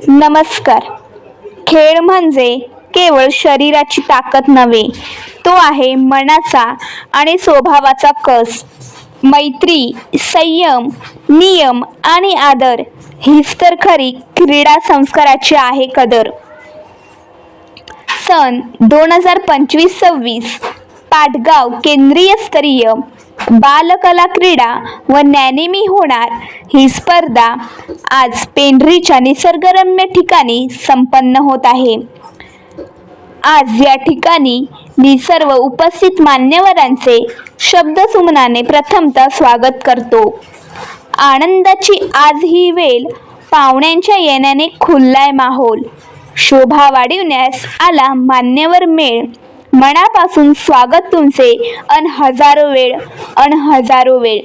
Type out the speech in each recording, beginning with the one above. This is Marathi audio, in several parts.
नमस्कार. खेळ म्हणजे केवळ शरीराची ताकद नव्हे, तो आहे मनाचा आणि स्वभावाचा कस. मैत्री, संयम, नियम आणि आदर हीच तर खरी क्रीडा संस्काराची आहे कदर. सन 2025-26 पाटगाव केंद्रीय स्तरीय बालकला क्रीडा व ज्ञानेमी होणार ही स्पर्धा आज पेंढरीच्या निसर्गरम्य ठिकाणी संपन्न होत आहे. आज या ठिकाणी मी सर्व उपस्थित मान्यवरांचे शब्दसुमनाने प्रथमतः स्वागत करतो. आनंदाची आज ही वेळ, पाहुण्यांच्या येण्याने खुललाय माहोल. शोभा वाढविण्यास आला मान्यवर मेळ. मनापासून स्वागत तुमचे अन हजारो वेळ.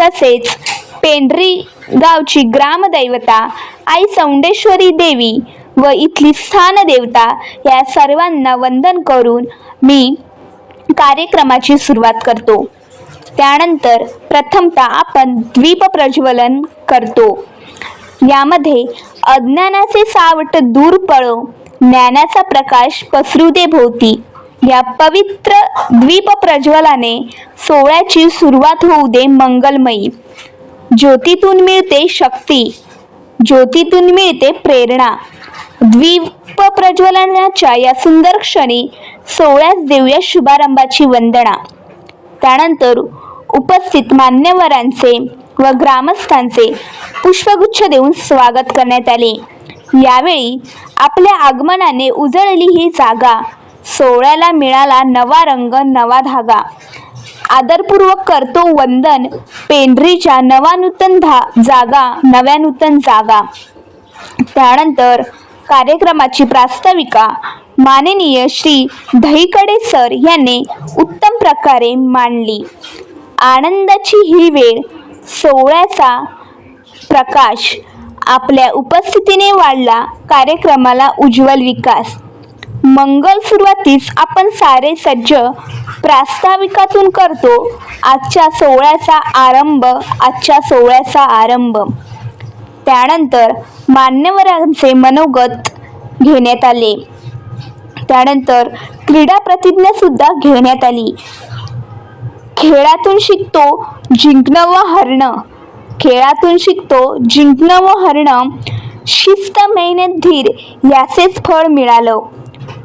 तसेच पेंढरी गावची ग्रामदैवता आई चौंडेश्वरी देवी व इथली स्थानदेवता या सर्वांना वंदन करून मी कार्यक्रमाची सुरुवात करतो. त्यानंतर प्रथमतः आपण दीप प्रज्वलन करतो. यामध्ये अज्ञानाचे सावट दूर पळो, ज्ञानाचा प्रकाश पसरू दे भोवती. या पवित्र दीप प्रज्वलाने सोहळ्याची सुरुवात होऊ दे मंगलमयी. ज्योतीतून मिळते शक्ती, ज्योतीतून मिळते प्रेरणा. दीप प्रज्वलनाच्या या सुंदर क्षणी सोहळ्यास देऊया शुभारंभाची वंदना. त्यानंतर उपस्थित मान्यवरांचे व ग्रामस्थांचे पुष्पगुच्छ देऊन स्वागत करण्यात आले. यावेळी आपल्या आगमनाने उजळली ही जागा. सोहळ्याला मिळाला नवा रंग, नवा धागा. आदरपूर्वक करतो वंदन पेंढरीच्या नव्या नूतन जागा. त्यानंतर कार्यक्रमाची प्रास्ताविका माननीय श्री दहीकडे सर यांनी उत्तम प्रकारे मांडली. आनंदाची ही वेळ, सोहळ्याचा प्रकाश आपल्या उपस्थितीने वाढला कार्यक्रमाला उज्ज्वल विकास. मंगल सुरुवातीस आपण सारे सज्ज प्रास्ताविकातून करतो आजच्या सोहळ्याचा आरंभ. त्यानंतर मान्यवरांचे मनोगत घेण्यात आले. त्यानंतर क्रीडा प्रतिज्ञा सुद्धा घेण्यात आली. खेळातून शिकतो जिंकणं व हरणं, खेळातून शिकतो जिंकणं व हरणं. शिस्त, मेहनत, धीर याचेच फळ मिळालं.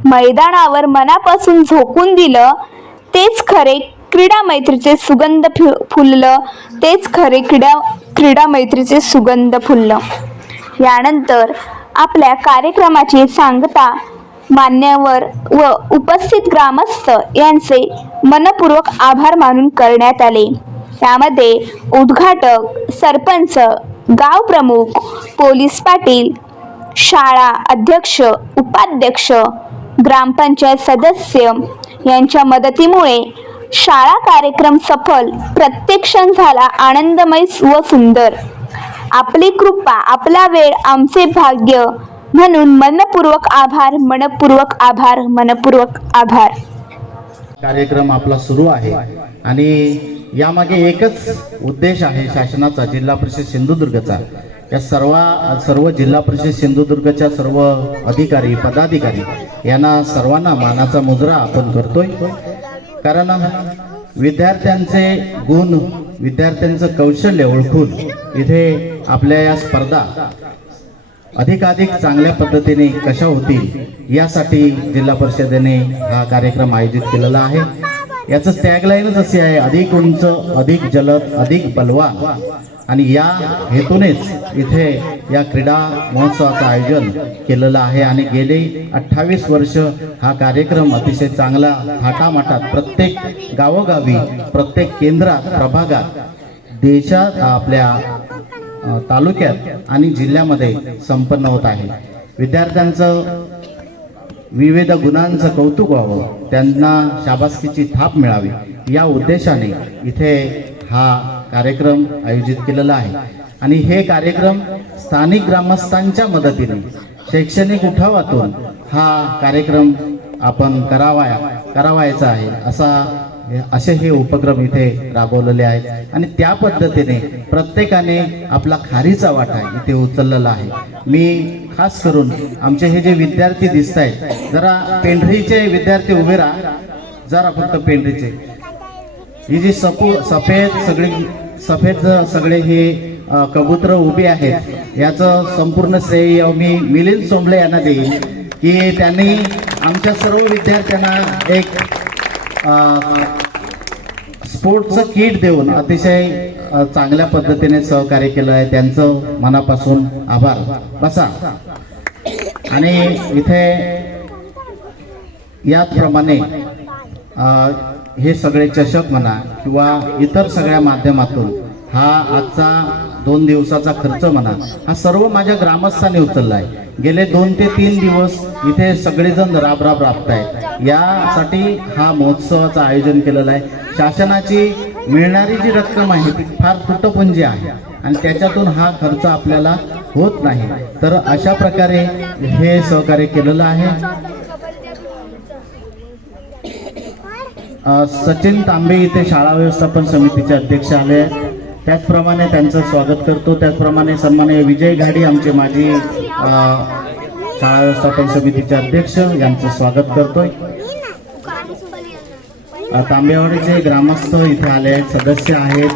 मैदानावर मनापासून झोकून दिलं तेच खरे क्रीडा मैत्रीचे सुगंध फुललं, तेच खरे क्रीडा मैत्रीचे सुगंध फुललं. यानंतर आपल्या कार्यक्रमाची सांगता मान्यवर व उपस्थित ग्रामस्थ यांचे मनपूर्वक आभार मानून करण्यात आले. त्यामध्ये उद्घाटक, सरपंच, गाव प्रमुख, पोलीस पाटील, शाळा अध्यक्ष, उपाध्यक्ष, ग्रामपंचायत सदस्य यांच्या मदतीमुळे शाळा कार्यक्रम सफल, प्रत्येक क्षण झाला आनंदमय व सुंदर. आपली कृपा, आपला वेळ, आमचे भाग्य म्हणून मनपूर्वक आभार. कार्यक्रम आपला सुरू आहे आणि यामागे एकच उद्देश आहे शासनाचा, जिल्हा परिषद सिंधुदुर्गचा. या सर्व जिल्हा परिषद सिंधुदुर्गच्या सर्व अधिकारी, पदाधिकारी यांना सर्वांना मानाचा मुजरा आपण करतोय. कारण विद्यार्थ्यांचे गुण, विद्यार्थ्यांचं कौशल्य ओळखून इथे आपल्या या स्पर्धा अधिकाधिक चांगल्या पद्धतीने कशा होतील यासाठी जिल्हा परिषदेने हा कार्यक्रम आयोजित केलेला आहे. याचं टॅगलाईनच असे आहे, अधिक उंच, अधिक जलद, अधिक बलवान. आणि या हेतूनेच इथे या क्रीडा महोत्सवाचं आयोजन केलेलं आहे. आणि गेले 28 वर्ष हा कार्यक्रम अतिशय चांगला थाटामाटात प्रत्येक गावोगावी, प्रत्येक केंद्रात, प्रभागात, देशात, आपल्या तालुक्यात आणि जिल्ह्यामध्ये संपन्न होत आहे. विद्यार्थ्यांचं विविध गुणांचं कौतुक व्हावं, त्यांना शाबासकीची थाप मिळावी या उद्देशाने इथे हा कार्यक्रम आयोजित केलेला आहे. आणि हे कार्यक्रम स्थानिक ग्रामस्थांच्या मदतीने, शैक्षणिक उठावातून हा कार्यक्रम आपण करावायचा आहे असे हे उपक्रम इथे राबवलेले आहेत. आणि त्या पद्धतीने प्रत्येकाने आपला खारीचा वाटा इथे उचललेला आहे. मी खास करून आमचे हे जे विद्यार्थी दिसत आहेत, जरा पेंढरीचे विद्यार्थी उभे राहा, जरा फक्त पेंढरीचे. ही जी सफेद सगळे हे कबूतर उभी आहेत, याचं संपूर्ण श्रेय मी मिलिंद सोंबले यांना देईन की त्यांनी आमच्या सर्व विद्यार्थ्यांना एक स्पोर्ट्सचं किट देऊन अतिशय चांगल्या पद्धतीने सहकार्य केलं आहे. त्यांचं मनापासून आभार. बसा. आणि इथे याचप्रमाणे हे सगळे चषक म्हणा किंवा इतर सगळ्या माध्यमातून हा आजचा 2 दिवसाचा खर्च म्हणा, हा सर्व माझ्या ग्रामस्थांनी उचलला आहे. गेले 2 ते 3 दिवस इथे सगळेजण राबतायत. यासाठी हा महोत्सवाचं आयोजन केलेलं आहे. शासनाची मिळणारी जी रक्कम आहे ती फार तुटपुंजी आहे आणि त्याच्यातून हा खर्च आपल्याला होत नाही. तर अशा प्रकारे हे सहकार्य केलेलं आहे. सचिन तांबे इथे शाळा व्यवस्थापन समितीचे अध्यक्ष आले, त्याचप्रमाणे त्यांचं स्वागत करतो. त्याचप्रमाणे सन्माननीय विजय घाडी आमचे माजी शाळा व्यवस्थापन समितीचे अध्यक्ष यांचं स्वागत करतोय. तांबेवाडीचे ग्रामस्थ इथे आले आहेत, सदस्य आहेत,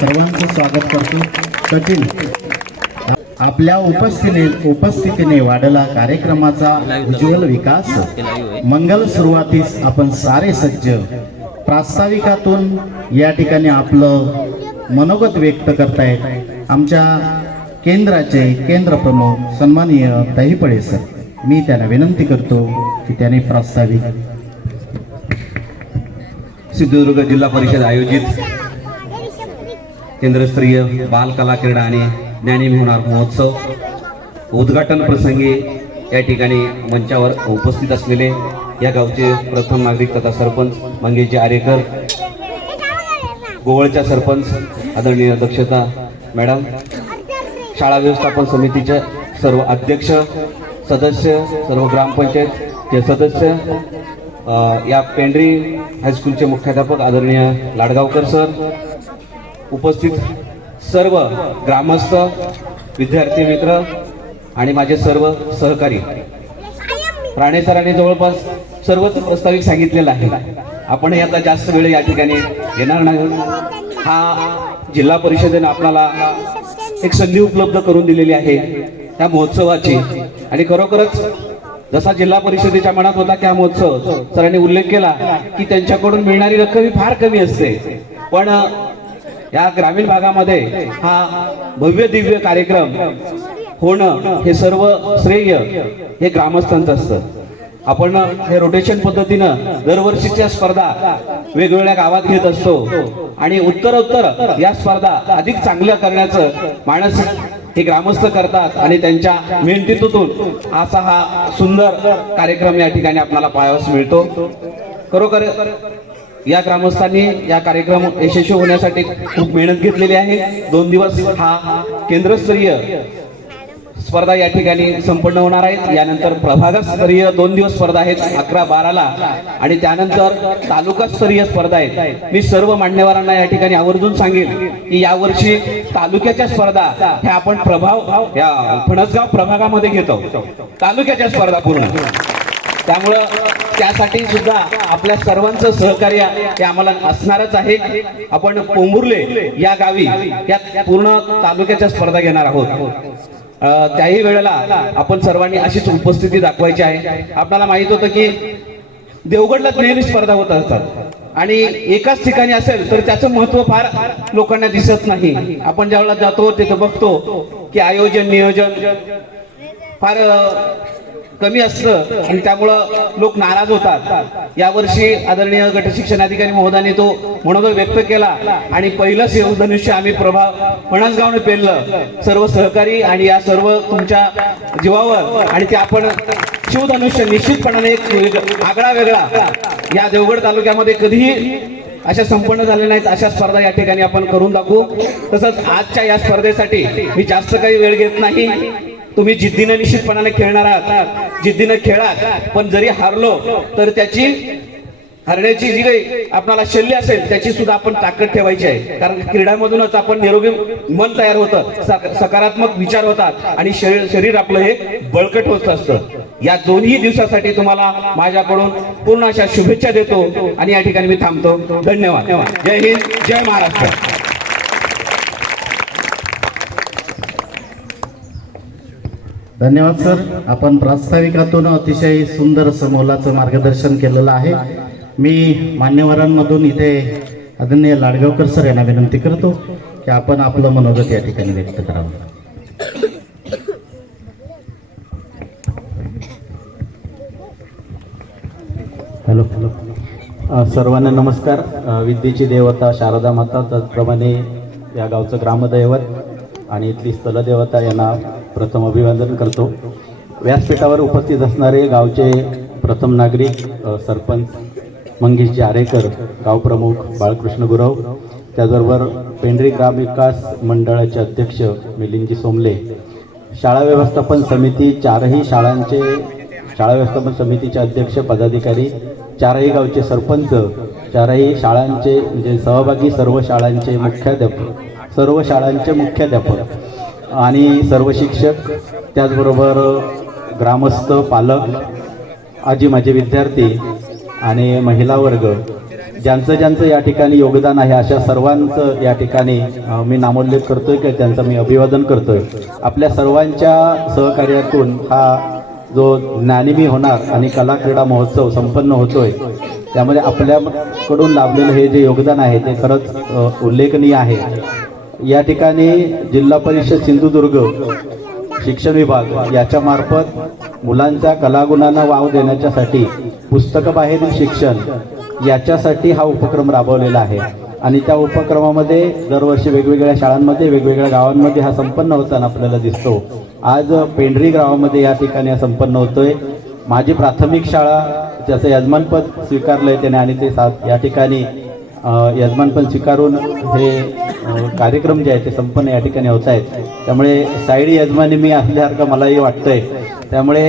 सर्वांचं स्वागत करतो. सचिन, आपल्या उपस्थितीने वाढला कार्यक्रमाचा उज्ज्वल विकास. मंगल सुरुवातीस आपण सारे सज्ज. प्रास्ताविकातून या ठिकाणी आपलं मनोगत व्यक्त करतायत आमच्या केंद्राचे केंद्र प्रमुख सन्माननीय दहिपळे सर. मी त्यांना विनंती करतो की त्यांनी प्रास्ताविक. सिंधुदुर्ग जिल्हा परिषद आयोजित केंद्रस्तरीय बाल कला क्रीडा आणि ज्ञानीविहार महोत्सव उद्घाटन प्रसंगी या ठिकाणी मंचावर उपस्थित असलेले या गावचे प्रथम नागरिक तथा सरपंच मंगेशजी आरेकर, गोवळच्या सरपंच आदरणीय दक्षता मॅडम, शाळा व्यवस्थापन समितीचे सर्व अध्यक्ष सदस्य, सर्व ग्रामपंचायतचे सदस्य, या पेंढरी हायस्कूलचे मुख्याध्यापक आदरणीय लाडगावकर सर, उपस्थित सर्व ग्रामस्थ, विद्यार्थी मित्र आणि माझे सर्व सहकारी. राणे सरांनी जवळपास सर्वच प्रस्ताविक सांगितलेलं आहे. आपण आता जास्त वेळ या ठिकाणी येणार नाही. हा जिल्हा परिषदेने आपल्याला एक संधी उपलब्ध करून दिलेली आहे त्या महोत्सवाची. आणि खरोखरच जसा जिल्हा परिषदेच्या मनात होता की हा महोत्सव, सरांनी उल्लेख केला की त्यांच्याकडून मिळणारी रक्कम ही फार कमी असते, पण या ग्रामीण भागामध्ये हा भव्य दिव्य कार्यक्रम होणं हे सर्व श्रेय हे ग्रामस्थांचं असतं. आपण हे रोटेशन पद्धतीनं दरवर्षीच्या स्पर्धा वेगवेगळ्या गावात घेत असतो आणि उत्तरोत्तर या स्पर्धा अधिक चांगल्या करण्याचं मानस हे ग्रामस्थ करतात आणि त्यांच्या मेहनतीतून असा हा सुंदर कार्यक्रम या ठिकाणी आपल्याला पाहावयास मिळतो. खरोखर या ग्रामस्थांनी या कार्यक्रम यशस्वी होण्यासाठी खूप मेहनत घेतलेली आहे. 2 दिवस हा केंद्रस्तरीय स्पर्धा या ठिकाणी संपन्न होणार आहेत. यानंतर प्रभागस्तरीय 2 दिवस स्पर्धा आहेत 11-12ला आणि त्यानंतर तालुकास्तरीय स्पर्धा आहेत. मी सर्व मान्यवरांना या ठिकाणी आवर्जून सांगेन की यावर्षी तालुक्याच्या स्पर्धा ह्या आपण या फणसगाव प्रभागामध्ये घेतो, तालुक्याच्या स्पर्धा पूर्ण. त्यामुळं त्यासाठी सुद्धा आपल्या सर्वांचं सहकार्य हे आम्हाला असणारच आहे. आपण पोंभुर्ले या गावी या पूर्ण तालुक्याच्या स्पर्धा घेणार आहोत. त्याही वेळेला आपण सर्वांनी अशीच उपस्थिती दाखवायची आहे. आपल्याला माहित होतं की देवगडला नेहमी स्पर्धा होत असतात आणि एकाच ठिकाणी असेल तर त्याचं महत्व फार लोकांना दिसत नाही. आपण ज्यावेळेला जातो तिथं बघतो की आयोजन नियोजन फार कमी असतं आणि त्यामुळं लोक नाराज होतात. यावर्षी आदरणीय गट शिक्षणाधिकारी महोदयाने तो मनोगत व्यक्त केला आणि पहिलं शिवधनुष्य आम्ही फणसगावने पेललं, सर्व सहकारी आणि या सर्व तुमच्या जीवावर. आणि ते आपण शिवधनुष्य निश्चितपणाने एक आगळा वेगळा या देवगड तालुक्यामध्ये कधीही अशा संपन्न झाल्या नाहीत अशा स्पर्धा या ठिकाणी आपण करून दाखवू. तसंच आजच्या या स्पर्धेसाठी मी जास्त काही वेळ घेत नाही. तुम्ही जिद्दीने निश्चितपणाने खेळणार आहात, जिद्दीने खेळा, पण जरी हारलो तर त्याची हरण्याची जी काही आपल्याला शल्य असेल त्याची सुद्धा आपण ताकद ठेवायची आहे, कारण क्रीडामधूनच आपण निरोगी मन तयार होतं, सकारात्मक विचार होतात आणि शरीर आपलं हे बळकट होत असतं. या दोन्ही दिवसासाठी तुम्हाला माझ्याकडून पूर्ण अशा शुभेच्छा देतो आणि या ठिकाणी मी थांबतो. धन्यवाद. जय हिंद, जय महाराष्ट्र. धन्यवाद सर. आपण प्रास्ताविकातून अतिशय सुंदर असं मोलाचं मार्गदर्शन केलेलं आहे. मी मान्यवरांमधून इथे आदरणीय लाडगावकर सर यांना विनंती करतो की आपण आपलं मनोगत या ठिकाणी व्यक्त करावं. हॅलो. सर्वांना नमस्कार. विद्येची देवता शारदा माता, त्याचप्रमाणे या गावचं ग्रामदैवत आणि इथली स्थलदेवता यांना प्रथम अभिवादन करतो. व्यासपीठावर उपस्थित असणारे गावचे प्रथम नागरिक सरपंच मंगेशजी आरेकर, गावप्रमुख बाळकृष्ण गुरव, त्याचबरोबर पेंढरी ग्रामविकास मंडळाचे अध्यक्ष मिलिंदजी सोमले, शाळा व्यवस्थापन समिती चारही शाळांचे शाळा व्यवस्थापन समितीचे अध्यक्ष पदाधिकारी, चारही गावचे सरपंच, चारही शाळांचे म्हणजे सहभागी सर्व शाळांचे मुख्याध्यापक आणि सर्व शिक्षक, त्याचबरोबर ग्रामस्थ, पालक, आजी माझे विद्यार्थी आणि महिला वर्ग, ज्यांचं या ठिकाणी योगदान आहे अशा सर्वांचं या ठिकाणी मी नामोल्लेख करतोय की त्यांचं मी अभिवादन करतोय. आपल्या सर्वांच्या सहकार्यातून हा जो ज्ञानिमी होणार आणि कला क्रीडा महोत्सव संपन्न होतोय, त्यामध्ये आपल्याकडून लाभलेलं हे जे योगदान आहे ते खरंच उल्लेखनीय आहे. या ठिकाणी जिल्हा परिषद सिंधुदुर्ग शिक्षण विभाग याच्या मार्फत मुलांच्या कलागुणांना वाव देण्याच्यासाठी पुस्तकाबाहेरील शिक्षण याच्यासाठी हा उपक्रम राबवलेला आहे आणि त्या उपक्रमामध्ये दरवर्षी वेगवेगळ्या शाळांमध्ये वेगवेगळ्या गावांमध्ये हा संपन्न होताना आपल्याला दिसतो. आज पेंढरी गावामध्ये या ठिकाणी हा संपन्न होतोय. माझी प्राथमिक शाळा त्याचं यजमानपद स्वीकारलंय त्याने आणि ते या ठिकाणी यजमानपद स्वीकारून हे कार्यक्रम जे आहे ते संपन्न या ठिकाणी होत आहेत. त्यामुळे साईड यजमानी मी असल्यासारखं मलाही वाटतंय. त्यामुळे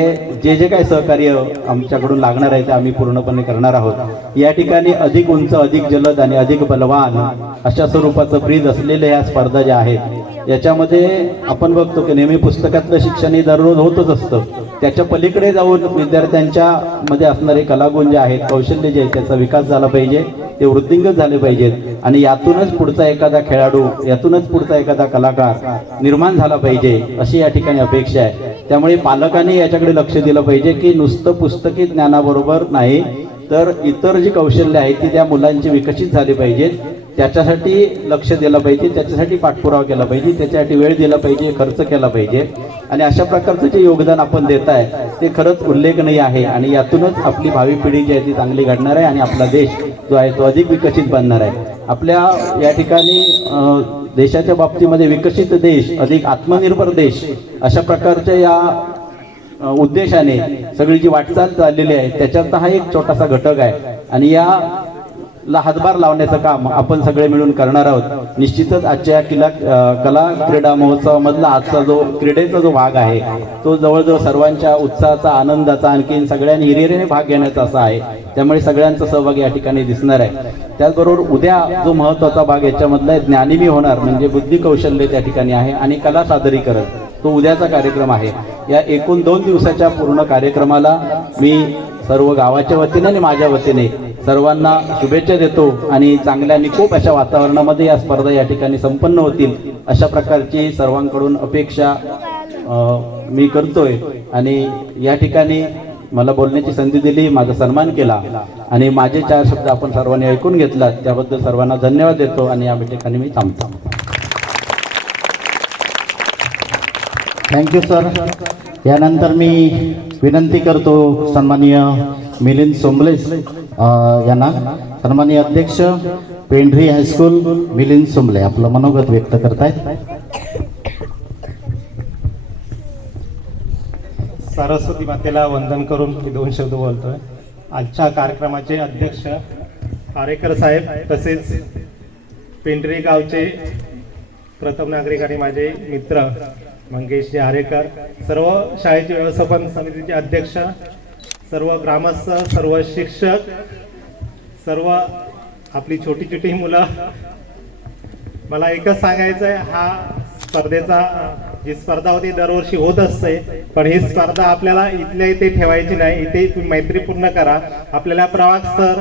जे काही सहकार्य आमच्याकडून लागणार आहे ते आम्ही पूर्णपणे करणार आहोत. या ठिकाणी अधिक उंच, अधिक जलद आणि अधिक बलवान अशा स्वरूपाचं ब्रीद असलेल्या या स्पर्धा ज्या आहेत याच्यामध्ये आपण बघतो की नेहमी पुस्तकातलं शिक्षण हे दररोज होतच असतं. त्याच्या पलीकडे जाऊन विद्यार्थ्यांच्या मध्ये असणारे कलागुण जे आहेत, कौशल्य जे आहेत त्याचा विकास झाला पाहिजे, ते वृद्धिंगत झाले पाहिजेत आणि यातूनच पुढचा एखादा खेळाडू, यातूनच पुढचा एखादा कलाकार निर्माण झाला पाहिजे अशी या ठिकाणी अपेक्षा आहे. त्यामुळे पालकांनी याच्याकडे लक्ष दिलं पाहिजे की नुसतं पुस्तकी ज्ञानाबरोबर नाही तर इतर जी कौशल्य आहेत ती त्या मुलांची विकसित झाली पाहिजेत. त्याच्यासाठी लक्ष दिलं पाहिजे, त्याच्यासाठी पाठपुरावा केला पाहिजे, त्याच्यासाठी वेळ दिला पाहिजे, खर्च केला पाहिजे आणि अशा प्रकारचं जे योगदान आपण देत आहे ते खरंच उल्लेखनीय आहे आणि यातूनच आपली भावी पिढी जी आहे ती चांगली घडणार आहे आणि आपला देश जो आहे तो अधिक विकसित बनणार आहे. आपल्या या ठिकाणी देशाच्या बाबतीमध्ये विकसित देश, अधिक आत्मनिर्भर देश अशा प्रकारच्या या उद्देशाने सगळी जी वाटचाल चाललेली आहे त्याच्यात हा एक छोटासा घटक आहे आणि याला हातभार लावण्याचं काम आपण सगळे मिळून करणार आहोत. निश्चितच आजच्या कला क्रीडा महोत्सवामधला आजचा जो क्रीडेचा जो भाग आहे तो जवळजवळ सर्वांच्या उत्साहाचा, आनंदाचा, आणखीन सगळ्यांनी हिरिरीने भाग घेण्याचा असा आहे. त्यामुळे सगळ्यांचा सहभाग या ठिकाणी दिसणार आहे. त्याचबरोबर उद्या जो महत्त्वाचा भाग याच्यामधला ज्ञानिमी होणार म्हणजे बुद्धी कौशल्य त्या ठिकाणी आहे आणि कला सादरीकरण तो उद्याचा कार्यक्रम आहे. या एकूण 2 दिवसाच्या पूर्ण कार्यक्रमाला मी सर्व गावाच्या वतीने आणि माझ्या वतीने सर्वांना शुभेच्छा देतो आणि चांगल्या निकोप अशा वातावरणामध्ये या स्पर्धा या ठिकाणी संपन्न होतील अशा प्रकारची सर्वांकडून अपेक्षा मी करतोय आणि या ठिकाणी मला बोलण्याची संधी दिली, माझा सन्मान केला आणि माझे 4 शब्द आपण सर्वांनी ऐकून घेतलात त्याबद्दल सर्वांना धन्यवाद देतो आणि या ठिकाणी मी थांबतो. Thank you sir. यानंतर मी विनंती करतो सन्माननीय मिलिंद सोमले यांना, सन्माननीय अध्यक्ष पेंढरी हायस्कूल मिलिंद सोमले आपलं मनोगत व्यक्त करतायत. सरस्वती मातेला वंदन करून मी 2 शब्द बोलतोय. आजच्या कार्यक्रमाचे अध्यक्ष आरेकर साहेब तसेच पेंढरी गावचे प्रथम नागरिक आणि माझे मित्र मंगेशजी आरेकर, सर्व शाळेचे व्यवस्थापन समितीचे अध्यक्ष, सर्व ग्रामस्थ, सर्व शिक्षक, सर्व आपली छोटी छोटी मुलं, मला एकच सांगायचं आहे, हा स्पर्धेचा जी स्पर्धा होती दरवर्षी होत असते, पण ही स्पर्धा आपल्याला इथल्या इथे ठेवायची नाही. इथे तुम्ही मैत्रीपूर्ण करा. आपल्याला प्रवास स्तर,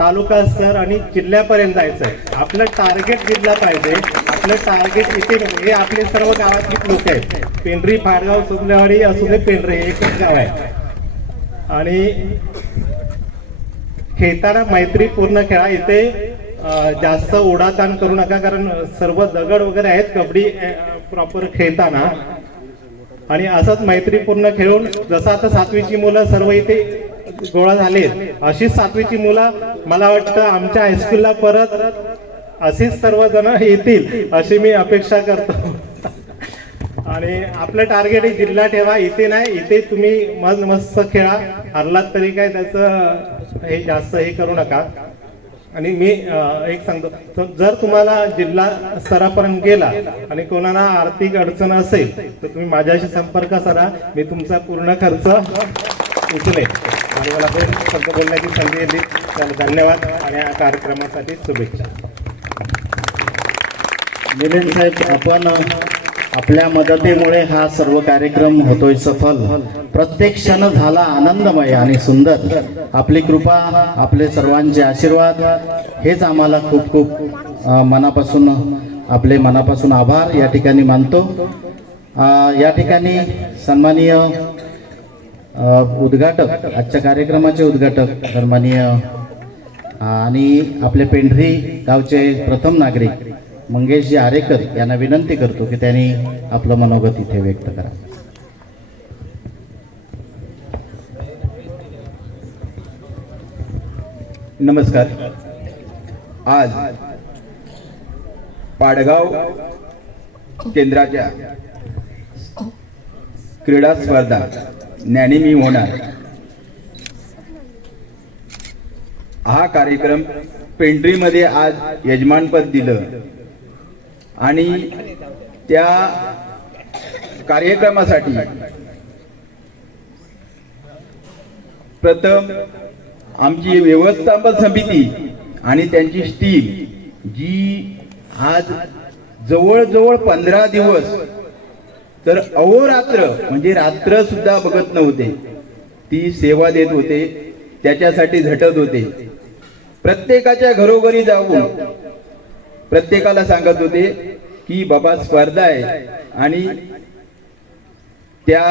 तालुका स्तर आणि जिल्ह्यापर्यंत जायचं आहे. आपलं टार्गेट जिल्हा पाहिजे. आपलं टार्गेट इथे हे आपले सर्व गावातली लोक आहेत. पेंढरी, फाडगाव, सुमलेवाडी असू दे, पेंढरी एकच गाव आहे. आणि खेळताना मैत्रीपूर्ण खेळा. इथे जास्त ओढाताण करू नका, कारण सर्व दगड वगैरे आहेत कबड्डी प्रॉपर खेळताना. आणि असंच मैत्रीपूर्ण खेळून, जसं आता 7वीची मुलं सर्व इथे गोळा झाले, अशीच 7वीची मुलं मला वाटतं आमच्या हायस्कूलला परत अशीच सर्वजण येतील अशी मी अपेक्षा करतो. आणि आपलं टार्गेट हे जिल्हा ठेवा. इथे नाही, इथे तुम्ही मस्त खेळा. हरलात तरी काय त्याचं हे जास्त हे करू नका. आणि मी एक सांगतो, जर तुम्हाला जिल्हा स्तरापर्यंत गेला आणि कोणाला आर्थिक अडचण असेल तर तुम्ही माझ्याशी संपर्क साधा. मी तुमचा पूर्ण खर्च उचलेन. आणि मला दोन शब्द बोलण्याची संधी दिली त्याला धन्यवाद आणि या कार्यक्रमासाठी शुभेच्छा. मिलिंद साहेब, आपण आपल्या मदतीमुळे हा सर्व कार्यक्रम होतोय सफल. प्रत्येक क्षण झाला आनंदमय आणि सुंदर. आपली कृपा, आपले सर्वांचे आशीर्वाद हेच आम्हाला खूप खूप आपले मनापासून आभार या ठिकाणी मानतो. या ठिकाणी सन्माननीय उद्घाटक, आजच्या कार्यक्रमाचे उद्घाटक सन्माननीय आणि आपले पेंढरी गावचे प्रथम नागरिक मंगेशजी आरेकर यांना विनंती करतो की त्यांनी आपलं मनोगत इथे व्यक्त करा. नमस्कार. आज पाडगाव केंद्राच्या क्रीडा स्पर्धा ज्ञानेमी होणार हा कार्यक्रम पेंढरीमध्ये आज यजमानपद दिलं. आणि त्या कार्यक्रमासाठी प्रथम आमची व्यवस्थापन समिती आणि त्यांची टीम जी आज जवळजवळ 15 दिवस तर अहोरात्र म्हणजे रात्र सुद्धा बघत नव्हते, ती सेवा देत होते, त्याच्यासाठी झटत होते. प्रत्येकाच्या घरोघरी जाऊन प्रत्येकाला सांगत होते की बाबा स्पर्धा आहे. आणि त्या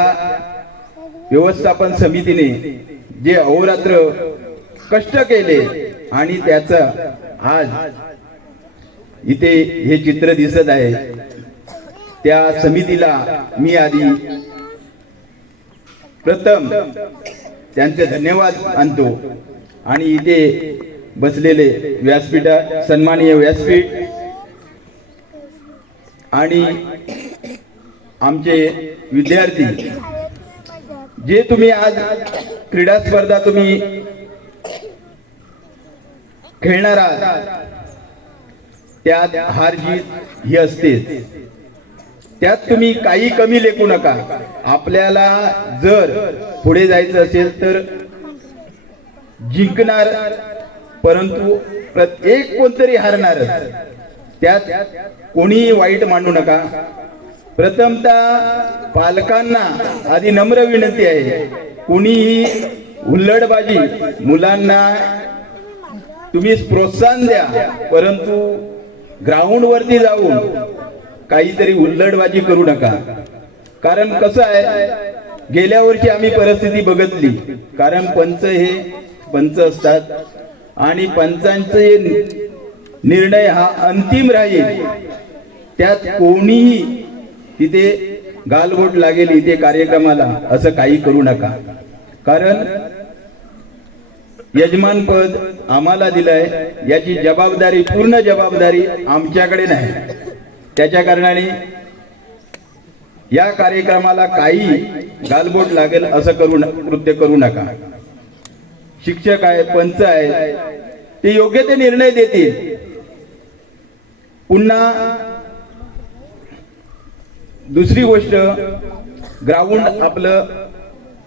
व्यवस्थापन समितीने जे अहोरात्र कष्ट केले आणि त्याचं आज इथे हे चित्र दिसत आहे. त्या समितीला मी आधी प्रथम त्यांचे धन्यवाद मानतो. आणि इथे बसलेले व्यासपीठा सन्माननीय व्यासपीठ आणि आमचे विद्यार्थी, जे तुम्ही आज क्रीडा स्पर्धा तुम्ही खेळणार आहात, त्यात हार जीत ही असते, त्यात तुम्ही काही कमी लेखू नका. आपल्याला जर पुढे जायचं असेल तर जिंकणार, परंतु प्रत्येक कोणतरी हारणार, त्यात कोणी वाईट मानू नका. प्रथमतः पालकांना आधी नम्र विनंती आहे, कोणीही हुल्लडबाजी, मुलांना तुम्ही प्रोत्साहन द्या, परंतु ग्राउंड वरती जाऊन काहीतरी हुल्लडबाजी करू नका. कारण कसं आहे, गेल्या वर्षी आम्ही परिस्थिती बघितली. कारण पंच असतात आणि पंचांचे निर्णय हा अंतिम राहील, त्यात कोणीही तिथे गालबोट लागेल इथे कार्यक्रमाला असं काही करू नका. कारण यजमानपद आम्हाला दिलंय, याची जबाबदारी, पूर्ण जबाबदारी आमच्याकडे नाही. त्याच्या कारणाने या कार्यक्रमाला काही गालबोट लागेल असं कृत्य करू नका. शिक्षक आहे, पंच आहे, ते योग्य ते निर्णय देतील. पुन्हा दुसरी गोष्ट, ग्राउंड आपलं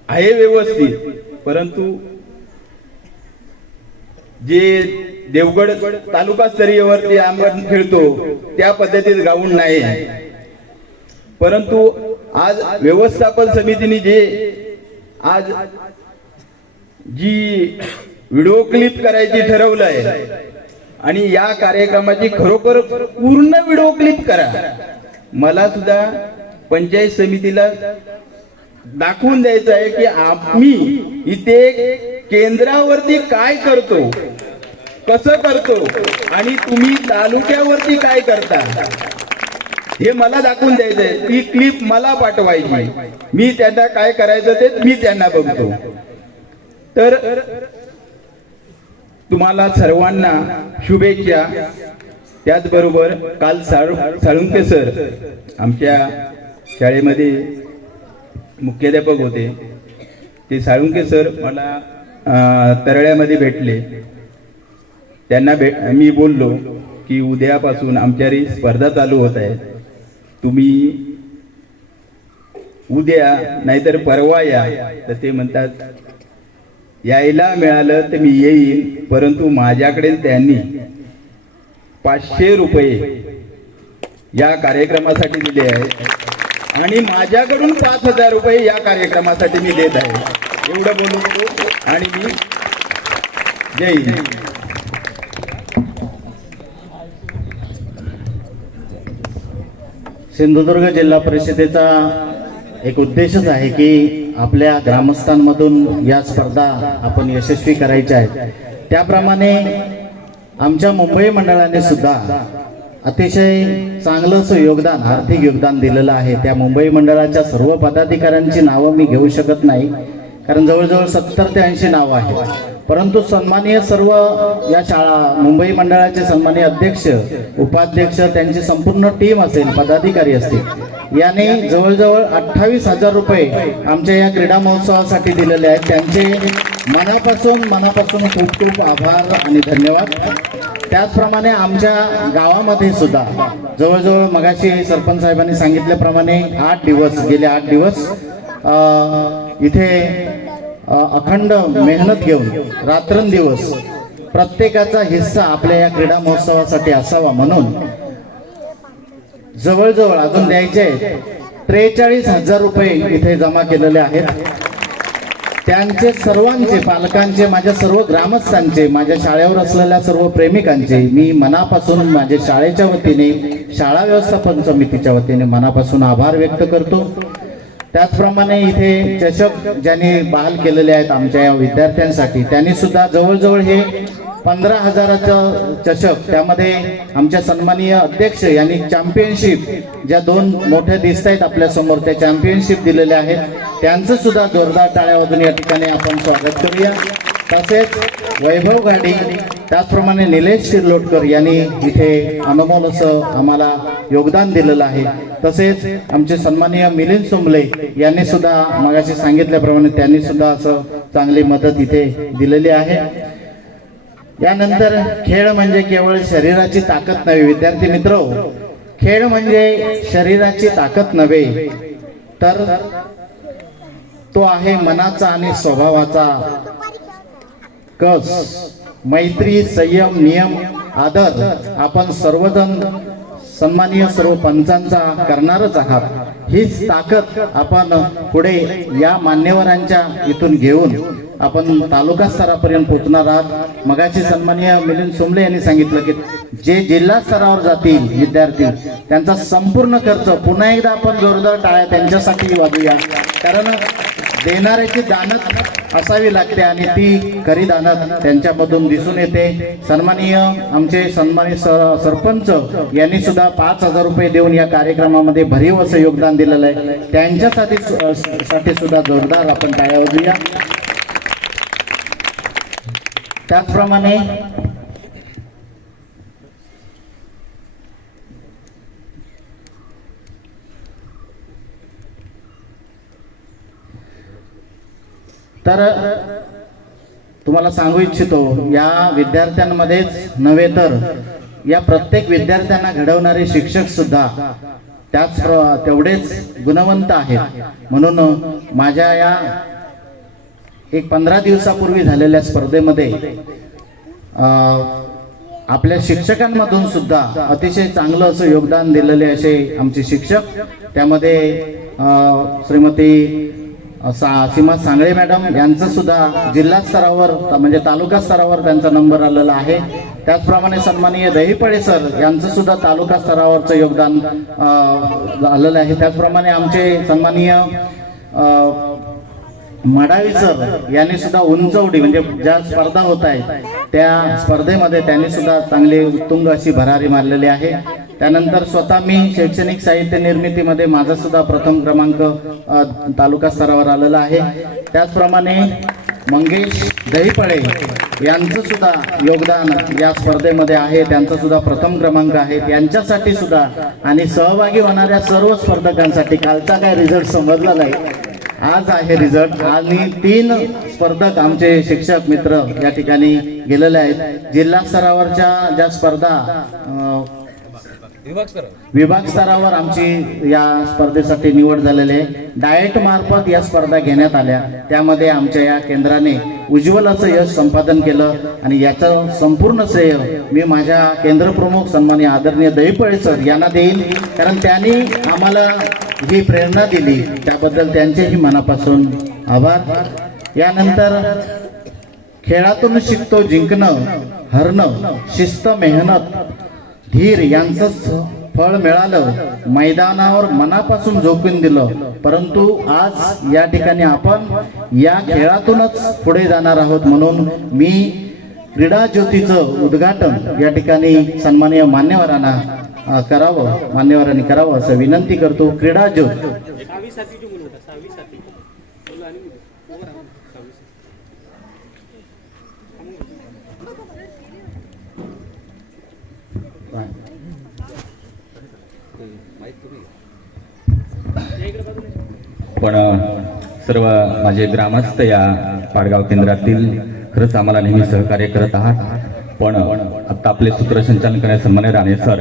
आहे व्यवस्थित, परंतु जे देवगड तालुका स्तरीयवरती आपण खेळतो त्या पद्धतीत ग्राउंड नाही, परंतु आज व्यवस्थापन समितीने आज जी व्हिडिओ क्लिप करायची ठरवलंय आणि या कार्यक्रमाची खरोखर पूर्ण व्हिडिओ क्लिप करा. मला सुद्धा पंचायत समितीला दाखवून द्यायचं आहे की आम्ही इथे केंद्रावरती काय करतो, कसं करतो आणि तुम्ही तालुक्यावरती काय करता हे मला दाखवून द्यायचंय. ती क्लिप मला पाठवायची, मी त्यांना काय करायचं ते मी त्यांना बघतो. तर तुम्हाला सर्वांना शुभेच्छा. त्याचबरोबर काल साळुंके सर आमच्या शाळेमध्ये मुख्याध्यापक होते. ते साळुंके सर मला तरळ्यामध्ये भेटले. त्यांना मी बोललो की उद्यापासून आमच्यारी स्पर्धा चालू होत आहे, तुम्ही उद्या नाहीतर परवा या. तर ते म्हणतात यायला मिळालं तर मी येईन, परंतु माझ्याकडे त्यांनी 500 रुपये या कार्यक्रमासाठी दिले आहेत आणि माझ्याकडून 5000 रुपये या कार्यक्रमासाठी मी देत आहे. एवढं बोलतो आणि मी जय हिंद. सिंधुदुर्ग जिल्हा परिषदेचा एक उद्देशच आहे की आपल्या ग्रामस्थांमधून या स्पर्धा आपण यशस्वी करायच्या आहेत. त्याप्रमाणे आमच्या मुंबई मंडळाने सुद्धा अतिशय चांगलं असं योगदान, आर्थिक योगदान दिलेलं आहे. त्या मुंबई मंडळाच्या सर्व पदाधिकाऱ्यांची नावं मी घेऊ शकत नाही, कारण जवळजवळ 70 ते 80 नावं आहेत. परंतु सन्माननीय सर्व या शाळा मुंबई मंडळाचे सन्माननीय अध्यक्ष, उपाध्यक्ष, त्यांची संपूर्ण टीम असेल, पदाधिकारी असतील, याने जवळजवळ 28,000 रुपये आमच्या या क्रीडा महोत्सवासाठी दिलेले आहेत. त्यांचे मनापासून खूप खूप आभार आणि धन्यवाद. त्याचप्रमाणे आमच्या गावामध्ये सुद्धा जवळजवळ मगाशी सरपंच साहेबांनी सांगितल्याप्रमाणे गेले 8 दिवस इथे अखंड मेहनत घेऊन रात्रंदिवस प्रत्येकाचा हिस्सा आपल्या या क्रीडा महोत्सवासाठी असावा म्हणून जवळजवळ अजून द्यायचे 43,000 रुपये इथे जमा केलेले आहेत. त्यांचे सर्वांचे, पालकांचे, माझ्या सर्व ग्रामस्थांचे, माझ्या शाळेवर असलेल्या सर्व प्रेमिकांचे मी मनापासून माझ्या शाळेच्या वतीने, शाळा व्यवस्थापन समितीच्या वतीने मनापासून आभार व्यक्त करतो. त्याचप्रमाणे इथे चषक ज्यांनी बहाल केलेले आहेत आमच्या या विद्यार्थ्यांसाठी, त्यांनी सुद्धा जवळजवळ हे 15,000चं चषक, त्यामध्ये आमच्या सन्माननीय अध्यक्ष यांनी चॅम्पियनशिप, ज्या 2 मोठ्या दिसत आहेत आपल्या समोर, त्या चॅम्पियनशिप दिलेल्या आहेत. त्यांचं सुद्धा जोरदार टाळ्या वाजून या ठिकाणी आपण स्वागत करूया. तसेच वैभव गाडी, त्याचप्रमाणे निलेश शिरलोटकर यांनी इथे अनमोल असं आम्हाला योगदान दिलेलं आहे. तसेच आमचे सन्माननीय मिलिंद सोमले यांनी सुद्धा मगाशी सांगितल्याप्रमाणे त्यांनी सुद्धा असं चांगली मदत इथे दिलेली आहे. यानंतर खेळ म्हणजे केवळ शरीराची ताकद नव्हे. विद्यार्थी मित्र, खेळ म्हणजे शरीराची ताकद नव्हे, तर तो आहे मनाचा आणि स्वभावाचा कस, मैत्री, संयम, नियम, आदर. आपण सर्वजण सन्माननीय सर्व पंचांचा करणारच आहात. हीच ताकद आपण पुढे या मान्यवरांच्या इथून घेऊन आपण तालुका स्तरापर्यंत पोहोचणार आहात. मगाशी सन्माननीय मिलिंद सोमले यांनी सांगितलं की जे जिल्हा स्तरावर जातील विद्यार्थी, त्यांचा संपूर्ण खर्च, पुन्हा एकदा आपण जोरदार टाळ्या त्यांच्यासाठी वाजूया, कारण देणाऱ्याची दानत असावी लागते आणि ती खरी दानत त्यांच्यामधून दिसून येते. सन्माननीय आमचे सन्माननीय सरपंच यांनी सुद्धा 5,000 रुपये देऊन या कार्यक्रमामध्ये भरीव असं योगदान दिलेलं आहे. त्यांच्यासाठी सुद्धा जोरदार आपण टाळ्या वाजूया. त्याचप्रमाणे तर तुम्हाला सांगू इच्छितो, या विद्यार्थ्यांमध्येच नव्हे तर या प्रत्येक विद्यार्थ्यांना घडवणारे शिक्षक सुद्धा तेवढेच गुणवंत आहेत. म्हणून माझ्या या एक 15 दिवसापूर्वी झालेल्या स्पर्धेमध्ये आपल्या शिक्षकांमधून सुद्धा अतिशय चांगलं असं योगदान दिलेले असे आमचे शिक्षक, त्यामध्ये श्रीमती सीमा सांगळे मॅडम यांचं सुद्धा जिल्हा स्तरावर म्हणजे तालुका स्तरावर त्यांचा नंबर आलेला आहे. त्याचप्रमाणे सन्माननीय दहीपळे सर यांचं सुद्धा तालुका स्तरावरचं योगदान आलेलं आहे. त्याचप्रमाणे आमचे सन्माननीय मडावी सर यांनी सुद्धा उंचवडी म्हणजे ज्या स्पर्धा होत आहेत त्या स्पर्धेमध्ये त्यांनी सुद्धा चांगली उत्तुंग अशी भरारी मारलेली आहे. त्यानंतर स्वतः मी शैक्षणिक साहित्य निर्मितीमध्ये माझा सुद्धा प्रथम क्रमांक तालुका स्तरावर आलेला आहे. त्याचप्रमाणे मंगेश दहीपळे यांचं सुद्धा योगदान या स्पर्धेमध्ये आहे, त्यांचा सुद्धा प्रथम क्रमांक आहे. त्यांच्यासाठी सुद्धा आणि सहभागी होणाऱ्या सर्व स्पर्धकांसाठी कालचा काय रिझल्ट समजला नाही, आज आहे रिझल्ट. आणि 3 स्पर्धक आमचे शिक्षक मित्र या ठिकाणी गेलेले आहेत. जिल्हा स्तरावरच्या ज्या स्पर्धा विभाग स्तरावर आमची या स्पर्धेसाठी निवड झालेली आहे. डाएट मार्फत या स्पर्धा घेण्यात आल्या, त्यामध्ये आमच्या या केंद्राने उज्ज्वल असं यश संपादन केलं आणि याचं संपूर्ण श्रेय मी माझ्या केंद्र प्रमुख सन्माननीय आदरणीय दहीपळे सर यांना देईन, कारण त्यांनी आम्हाला ही प्रेरणा दिली, त्याबद्दल त्यांचेही मनापासून आभार. यानंतर खेळातून शिकतो जिंकणं, हरणं, शिस्त, मेहनत, धीर यांचं फळ मिळालं, मैदानावर मनापासून झोकून दिलं. परंतु आज या ठिकाणी आपण या खेळातूनच पुढे जाणार आहोत, म्हणून मी क्रीडा ज्योतीचं उद्घाटन या ठिकाणी सन्माननीय मान्यवरांनी करावं असं विनंती करतो. क्रीडा ज्योत पण सर्व माझे ग्रामस्थ या पाडगाव केंद्रातील खरंच आम्हाला नेहमी सहकार्य करत आहात. पण आता आपले सूत्रसंचालन करण्यास सन्माननीय राणे सर,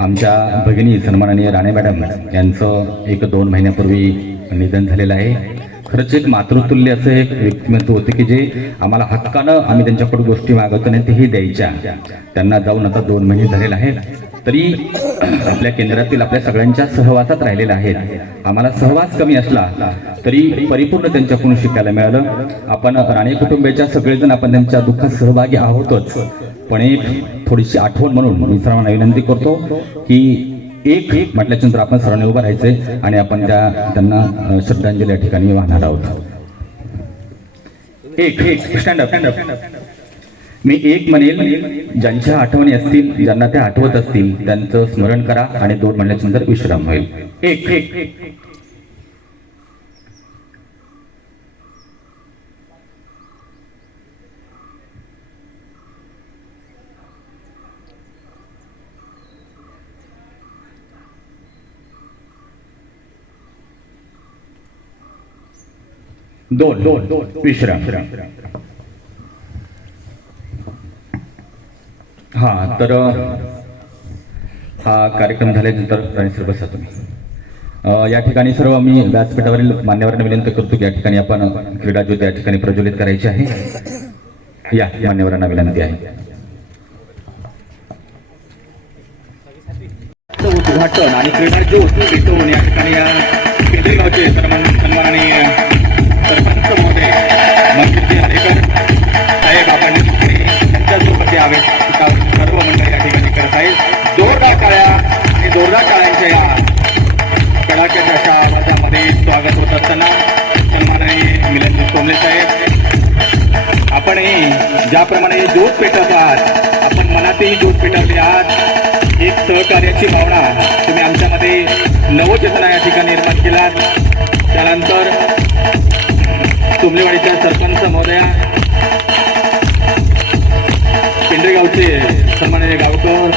आमच्या भगिनी सन्माननीय राणे मॅडम यांचं 1-2 महिन्यापूर्वी निधन झालेलं आहे. खरंच एक मातृतुल्य असं एक व्यक्तिमत्व होते की जे आम्हाला हक्कानं आम्ही त्यांच्याकडून गोष्टी मागवतो नाही तेही द्यायच्या. त्यांना जाऊन आता 2 महिने झालेले आहेत, तरी आपल्या केंद्रातील आपल्या सगळ्यांच्या सहवासात राहिलेल्या आहेत. आम्हाला सहवास कमी असला तरी परिपूर्ण त्यांच्याकडून शिकायला मिळालं. आपण राणे कुटुंबियाच्या सगळेजण आपण त्यांच्या दुःखात सहभागी आहोतच, पण एक थोडीशी आठवण म्हणून मी सर्वांना विनंती करतो की एक म्हटल्याच्यानंतर आपण सर्वांनी उभं राहायचंय आणि आपण त्यांना श्रद्धांजली या ठिकाणी वाहणार आहोत. एक स्टँड अप. मी एक म्हणेल, ज्यांच्या आठवणी असतील, ज्यांना त्या आठवत असतील त्यांचं स्मरण करा आणि 2 म्हणल्याच्यानंतर विश्राम होईल. एक 2 विश्राम. हा तर हा कार्यक्रम झाल्यानंतर राणे सर बसा तुम्ही. या ठिकाणी सर्व मी व्यासपीठावरील मान्यवरांना विनंती करतो की या ठिकाणी आपण क्रीडा ज्योती या ठिकाणी प्रज्वलित करायची आहे. या मान्यवरांना विनंती आहे. उद्घाटन आणि क्रीडा ज्योत भेटून या ठिकाणी या केंद्रीय गावचे सन्माननीय सरपंच महोदय मंत्री हरेकर साहेब आपण त्यांच्यासोबत यावे सर्व मंडळी या ठिकाणी करत आहेत. जोरदार टाळ्या आणि जोरदार टाळ्यांच्या या कडाक्याच्या अशा आवाजामध्ये स्वागत होत असताना सन्माननीय मिलिंद सोमले साहेब, आपणही ज्याप्रमाणे ज्योत पेटवत आहात, आपण मनातही ज्योत पेटवली आहात. एक सहकार्याची भावना तुम्ही आमच्यामध्ये नवचेतना या ठिकाणी निर्माण केलात. त्यानंतर तुमलेवाडीच्या सरपंच महोदया, केंद्रीय गावचे सन्माननीय गावकर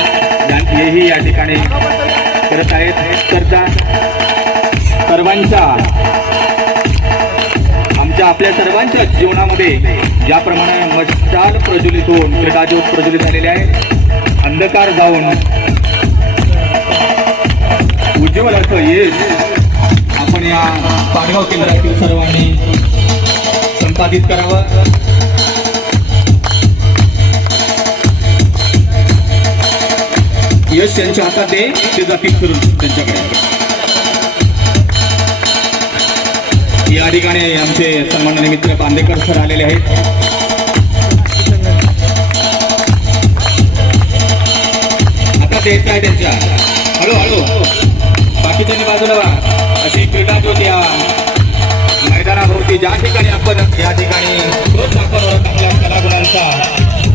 हेही या ठिकाणी करत आहेत. चर्चा सर्वांच्या आपल्या सर्वांच्या जीवनामध्ये ज्याप्रमाणे मशाल प्रज्वलित होऊन क्रीडा ज्योत प्रज्वलित झालेले आहे, अंधकार जाऊन उज्ज्वल असं यश आपण या पाडगाव केंद्रातील सर्वांनी संपादित करावं. यश यांच्या हातात आहे, ते जातील फिरून त्यांच्याकडे. या ठिकाणी आमचे सन्माननीय मित्र बांदेकर सर आलेले आहेत. आता द्यायचं आहे त्यांच्या हळूहळू बाकीच्यांनी बाजूला व्हा. अशी क्रीडा ज्योती यावा मैदानाभोवती ज्या ठिकाणी आपण या ठिकाणी रोज दाखवत आहोत आपल्या कलागुणांचा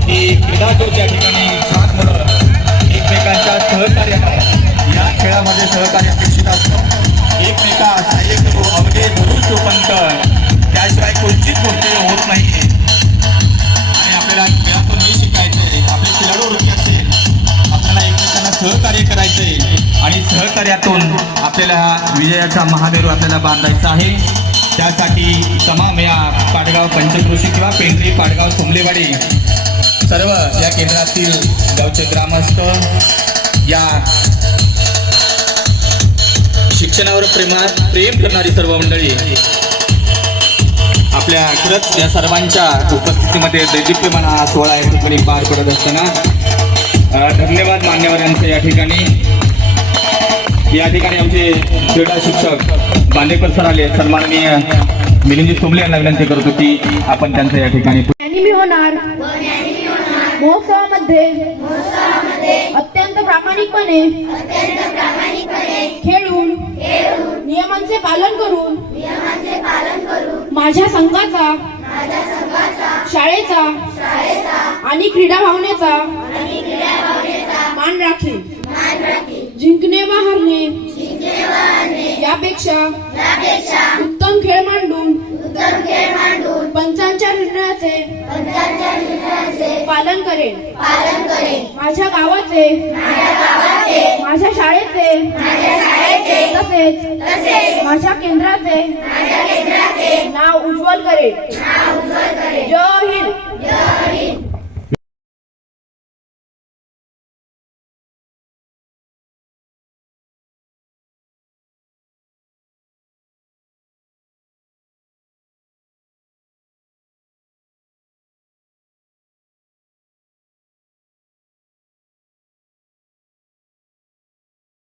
की क्रीडा ज्योती या ठिकाणी छान मुलं एकमेकांच्या सहकार्य या खेळामध्ये सहकार्य अपेक्षित असतं. एकमेका सहाय्य करू अवघे धरू सुपंत त्याशिवाय कोणतीच गोष्ट होत नाही. आणि आपल्याला खेळातून हे शिकायचंय, आपले खेळाडू वृत्ती असेल, आपल्याला एकमेकांना सहकार्य करायचंय आणि सहकार्यातून आपल्याला विजयाचा महामेरू आपल्याला बांधायचा आहे. त्यासाठी तमाम या पाडगाव पंचक्रोशी किंवा पेंढरी पाडगाव सोमलेवाडी सर्व या केंद्रातील गावचे ग्रामस्थ या शिक्षणावर प्रेम करणारी सर्व मंडळी आपल्या खरंच या सर्वांच्या उपस्थितीमध्ये दैदिप्यमान हा सोहळा या ठिकाणी पार पडत असताना धन्यवाद मान्यवरांचं. या ठिकाणी आमचे क्रीडा शिक्षक बांदेकर सर आले. सन्माननीय मिलिंद सोमले यांना विनंती करतो की आपण त्यांचं या ठिकाणी मी होणार महोत्सवामध्ये अत्यंत प्रामाणिकपणे खेळून नियमांचे पालन करून माझ्या संघाचा शाळेचा आणि क्रीडा भावनेचा मान राखीन. जिंकणे व हारणे यापेक्षा उत्तम खेळ मांडून पंचांच्या निर्णयाचे पालन करेन. माझ्या गावाचे माझ्या शाळेचे तसेच माझ्या केंद्राचे नाव उज्ज्वल करेन. जय हिंद.